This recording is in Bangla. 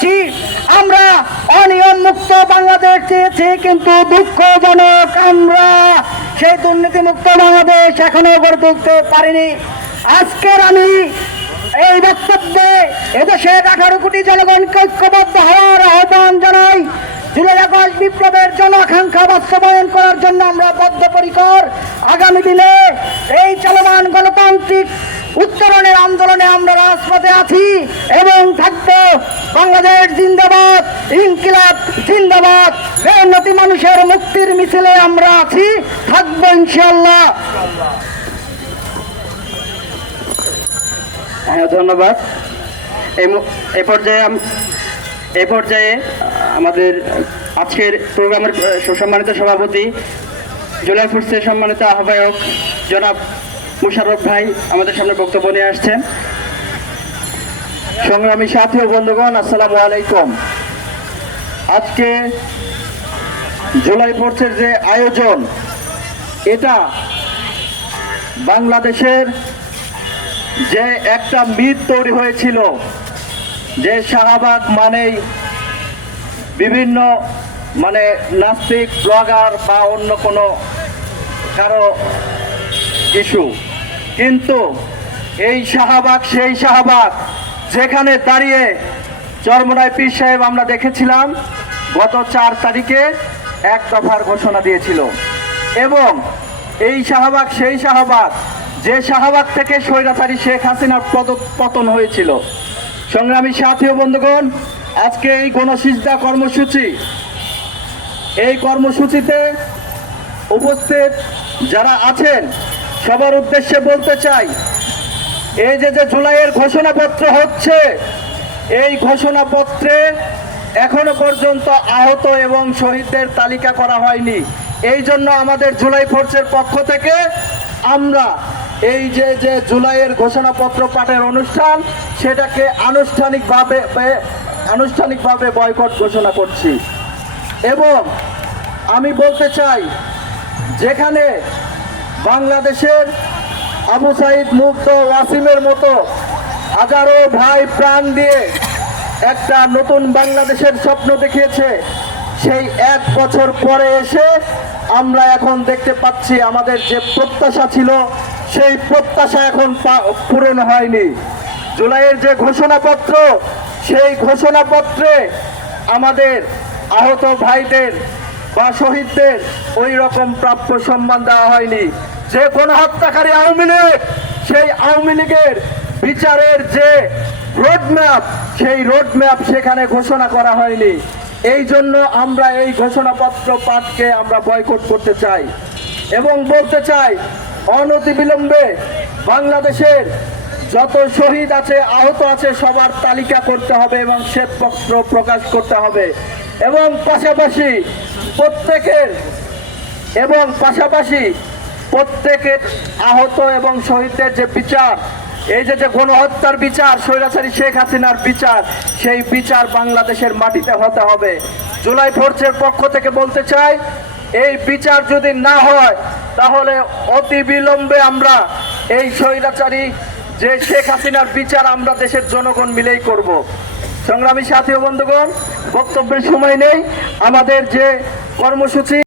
চেয়েছি, আমরা অনিয়ম মুক্ত বাংলাদেশ চেয়েছি, কিন্তু দুঃখজনক আমরা সেই দুর্নীতি মুক্ত বাংলাদেশ এখনো গড়ে তুলতে পারিনি। আজকের আমি এই বক্তব্যে এদেশের 18 কোটি জনগণকে ঐক্যবদ্ধ হওয়ার আহ্বান জানাই। জুলাই আগস্ট বিপ্লবের জনাকাঙ্ক্ষা বাস্তবায়ন করার জন্য আমরা বদ্ধপরিকর। আগামী দিনে এই চলমান গণতান্ত্রিক উত্তরণের আন্দোলনে আমরা রাজপথে আছি এবং থাকবো। বাংলাদেশ জিন্দাবাদ, ইনকিলাব জিন্দাবাদ, মেহনতি মানুষের মুক্তির মিছিলে আমরা আছি, থাকবো ইনশাআল্লাহ। ধন্যবাদ। এই পর্যায়ে আমাদের আজকের প্রোগ্রামের সুসম্মানিত সভাপতি, জুলাই ফোর্সের সম্মানিত আহ্বায়ক জনাব মুশাররফ ভাই আমাদের সামনে বক্তব্য নিয়ে আসছেন। সংগ্রামী সাথী ও বন্ধুগণ, আসসালামু আলাইকুম। আজকে জুলাই ফোর্সের যে আয়োজন, এটা বাংলাদেশের যে একটা মিথ তৈরি হয়েছিল যে শাহবাগ মানেই বিভিন্ন নাস্তিক ব্লগার বা অন্য কোনো কারো ইস্যু, কিন্তু এই শাহবাগ সেই শাহবাগ যেখানে দাঁড়িয়ে চরমোনাই পীর সাহেব আমরা দেখেছিলাম গত 4 তারিখে এক দফার ঘোষণা দিয়েছিল। এবং এই শাহবাগ সেই শাহবাগ যে শাহবাগ থেকে স্বৈরাচারী শেখ হাসিনার পতন হয়েছিল। সংগ্রামী সাথী ও বন্ধুগণ, আজকে এই গণসিজদা কর্মসূচি, এই কর্মসূচিতে উপস্থিত যারা আছেন সবার উদ্দেশ্যে বলতে চাই, এই যে জুলাইয়ের ঘোষণাপত্র হচ্ছে, এই ঘোষণাপত্রে এখনো পর্যন্ত আহত এবং শহীদদের তালিকা করা হয়নি। এই জন্য আমাদের জুলাই ফোর্সের পক্ষ থেকে আমরা এই যে জুলাইয়ের ঘোষণাপত্র পাঠের অনুষ্ঠান, সেটাকে আনুষ্ঠানিকভাবে বয়কট ঘোষণা করছি। এবং আমি বলতে চাই, যেখানে বাংলাদেশের আবু সাইদ মুগ্ধ, ওয়াসিমের মতো হাজারো ভাই প্রাণ দিয়ে একটা নতুন বাংলাদেশের স্বপ্ন দেখিয়েছে, সেই 1 বছর পরে এসে আমরা এখন দেখতে পাচ্ছি আমাদের যে প্রত্যাশা ছিল সেই প্রত্যাশা এখন পূরণ হয়নি। জুলাইয়ের যে ঘোষণাপত্র, সেই ঘোষণাপত্রে আমাদের আহত ভাইদের বা শহীদদের ওই রকম প্রাপ্য সম্মান দেওয়া হয়নি। যে গণহত্যাকারী আওয়ামী লীগ, সেই আওয়ামী লীগের বিচারের যে রোডম্যাপ, সেই রোডম্যাপ সেখানে ঘোষণা করা হয়নি। এই জন্য আমরা এই ঘোষণাপত্র পাঠকে আমরা বয়কট করতে চাই এবং বলতে চাই, অনতিবিলম্বে বাংলাদেশের যত শহীদ আছে, আহত আছে, সবার তালিকা করতে হবে এবং শ্বেতপত্র প্রকাশ করতে হবে। এবং পাশাপাশি প্রত্যেকের আহত এবং শহীদদের যে বিচার, এই যে গণহত্যার বিচার, স্বৈরাচারী শেখ হাসিনার বিচার, সেই বিচার বাংলাদেশের মাটিতে হতে হবে। জুলাই ফোর্সের পক্ষ থেকে বলতে চাই, এই বিচার যদি না হয় তাহলে অতি বিলম্বে আমরা এই স্বৈরাচারী যে শেখ হাসিনার বিচার আমরা দেশের জনগণ মিলেই করব। সংগ্রামী সাথী ও বন্ধুগণ, বক্তব্যের সময় নেই। আমাদের যে কর্মসূচি